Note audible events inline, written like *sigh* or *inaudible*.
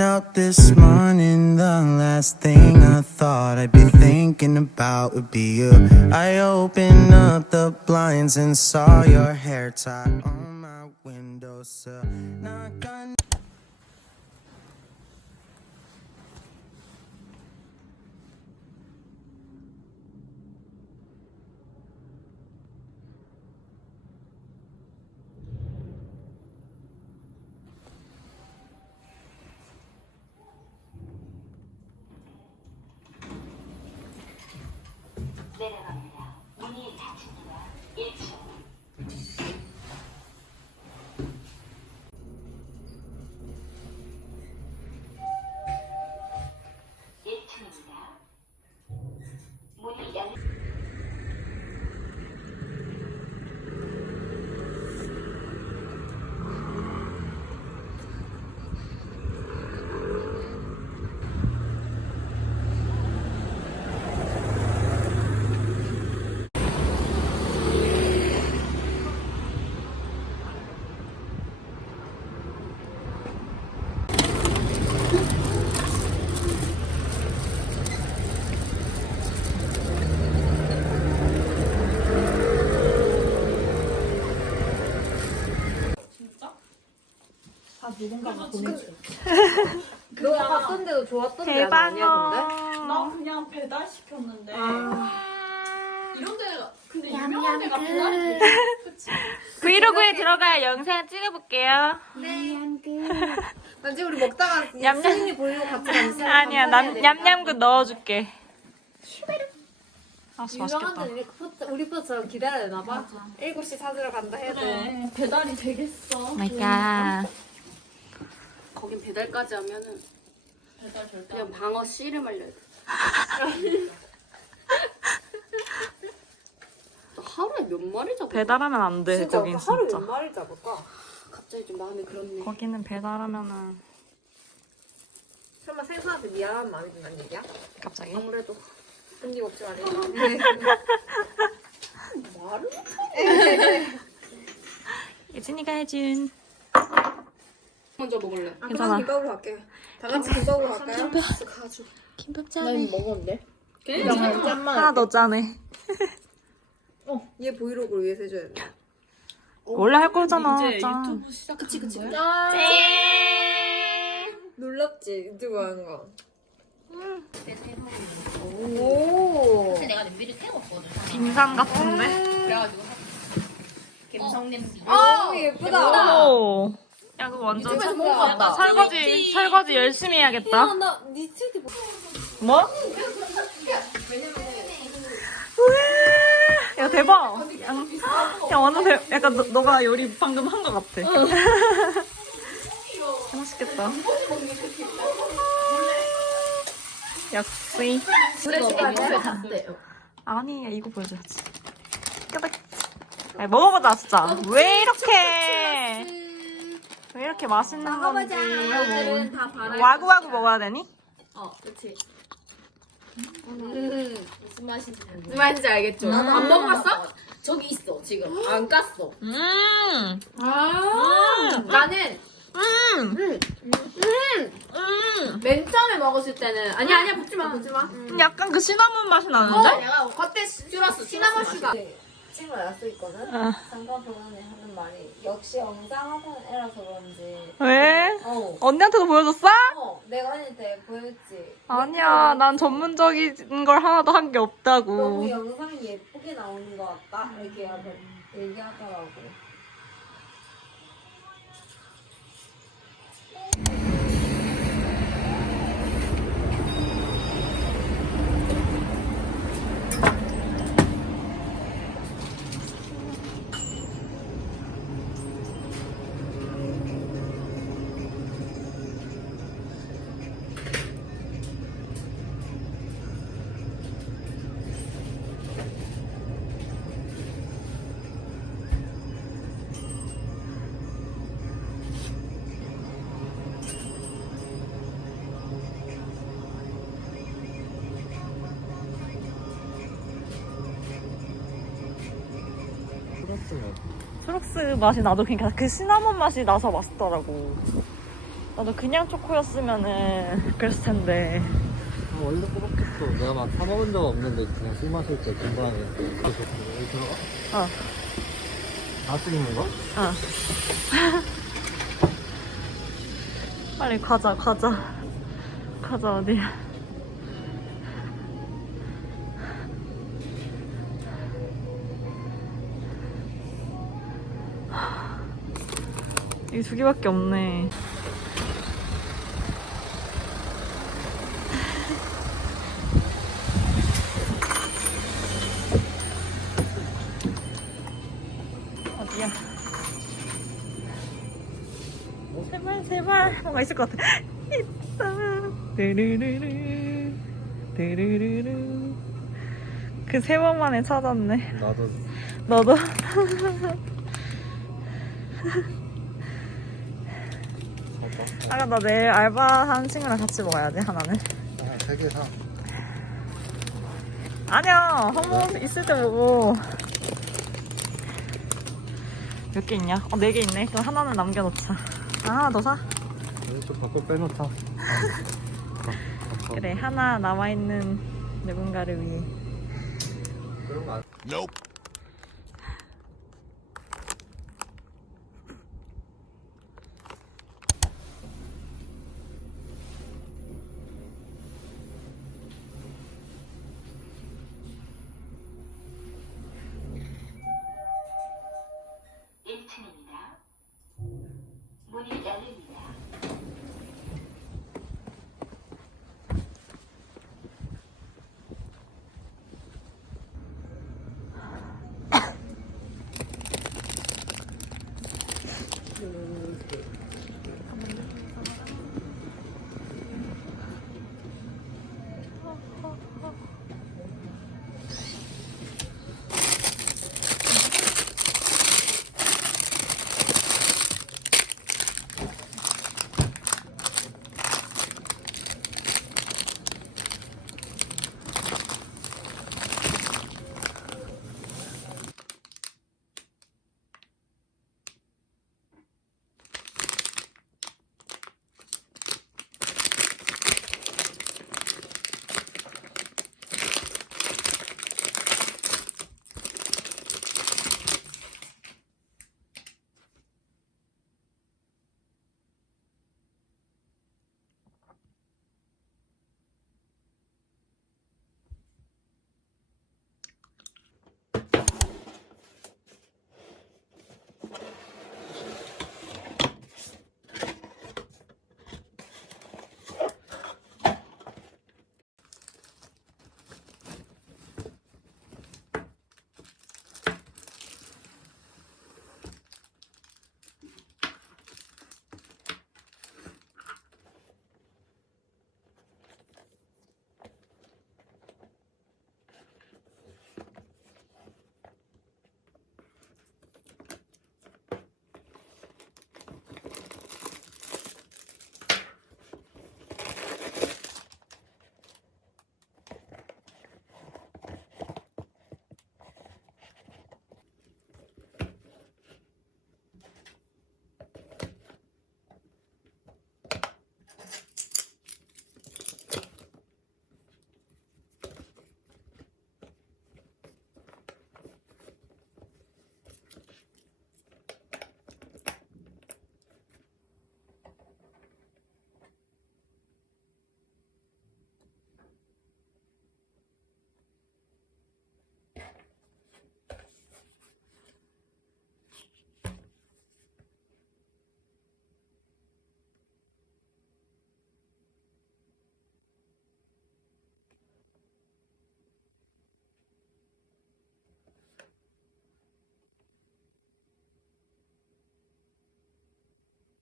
Up this morning, the last thing I thought I'd be thinking about would be you. I opened up the blinds and saw your hair tie on my windowsill. Ven acá. 너 갔던데도 *laughs* 좋았던 데 아니야 근데? 나 그냥 배달 시켰는데 이런 데가 근데 유명한 데가 배달이 돼. 브이로그에 들어가야 영상 찍어볼게요. *laughs* 난 지금 우리 먹다가 얌얌. 수인이 보이고 같이 간지 *laughs* 아니야, 남, 냠냠구 넣어줄게. 아, 유명한 맛있겠다. 데는 이렇게 포트, 우리 포트처럼 기다려야 되나 봐 7시 찾으러 간다 해도 그래 배달이 되겠어 마이 갓. 거긴 배달까지 하면은 배달 절대 그냥 방어 씨를 말려야 돼. 너 하루에 몇 마리 잡아? 배달하면 안 돼, 진짜 거긴 하루에 진짜. 몇 마리 잡을까? 갑자기 좀 마음이 그렇네. 거기는 배달하면은 설마 생선한테 미안한 마음이 든다는 얘기야? 갑자기. 아무래도 끊김없이 말해 말을 예진이가 해준. 먼저 먹을래. 아, 괜찮아. 김밥으로 갈게 다 같이 김밥으로 갈까요? 가져. 김밥 짜네. 먹었는데? 그냥 짠만 하나 더 짜네. 얘 브이로그를 위해서 해줘야 돼 원래 할 거잖아. 이제 짠. 유튜브 시작한 그치 그치. 거야? 놀랍지 유튜브 하는 거 오. 내가 냄비를 태웠거든. 빙산 같은데? 그래가지고 갬성 냄비. 아 예쁘다 오. 완전 본거 같다 설거지, 설거지 열심히 해야겠다. 나니 뭐? 우와, 야 대박. 야, 야 완전 대, 약간 너, 너가 요리 방금 한 것 같아. *laughs* 맛있겠다. 역시. 아니, 야, 이거 보여줘야지. 먹어보자 진짜. 왜 이렇게 왜 이렇게 맛있는 건지. 오늘은 다 바라 와구와구 먹어야 되니? 어, 그렇지. 무슨 맛인지. 무슨 말인지 알겠죠? 안 먹어봤어? 저기 있어 지금. 안 깠어. 음. 아 나는 음. 맨 처음에 먹었을 때는 아니 아니야 붓지 마 붓지 마 약간 그 시나몬 맛이 나는데? 내가 겉에 줄었어. 시나몬 슈가 친구가 약속 있거든? 어. 잠깐 보면은 하는 말이 역시 영상하던 애라서 그런지 왜? 어, 언니한테도 보여줬어? 어 내가 언니한테 보였지 아니야, 난 전문적인 걸 하나도 한 게 너무 없다고. 영상이 예쁘게 나오는 것 같다 이렇게 하더, 얘기하더라고 프룩스 맛이 나도 그러니까 그 시나몬 맛이 나서 맛있더라고. 나도 그냥 초코였으면은 그랬을 텐데. 아, 원래 뽑았겠어. 내가 막 사먹은 적 없는데 그냥 술 마실 때 금방에 여기 들어가? 어. 다 쓰는 거? 어. *laughs* 빨리 가자, 가자. 가자, 어디야. 여기 두 개밖에 없네. 어디야? 제발 제발. 뭔가 있을 것 같아. *laughs* 있다. 드르르르. 드르르르. 그세 번 만에 찾았네. 나도. 너도 *laughs* 아까 나 내일 알바한 친구랑 같이 먹어야지 하나는 세개 사. 아니야 한번 있을 때 먹어 몇개 있냐? 어 네 개 있네 그럼 하나는 남겨놓자 아 하나 더 사? 좀 밖으로 빼놓자. 아, 그래 하나 남아있는 누군가를 위해 그런 거 안.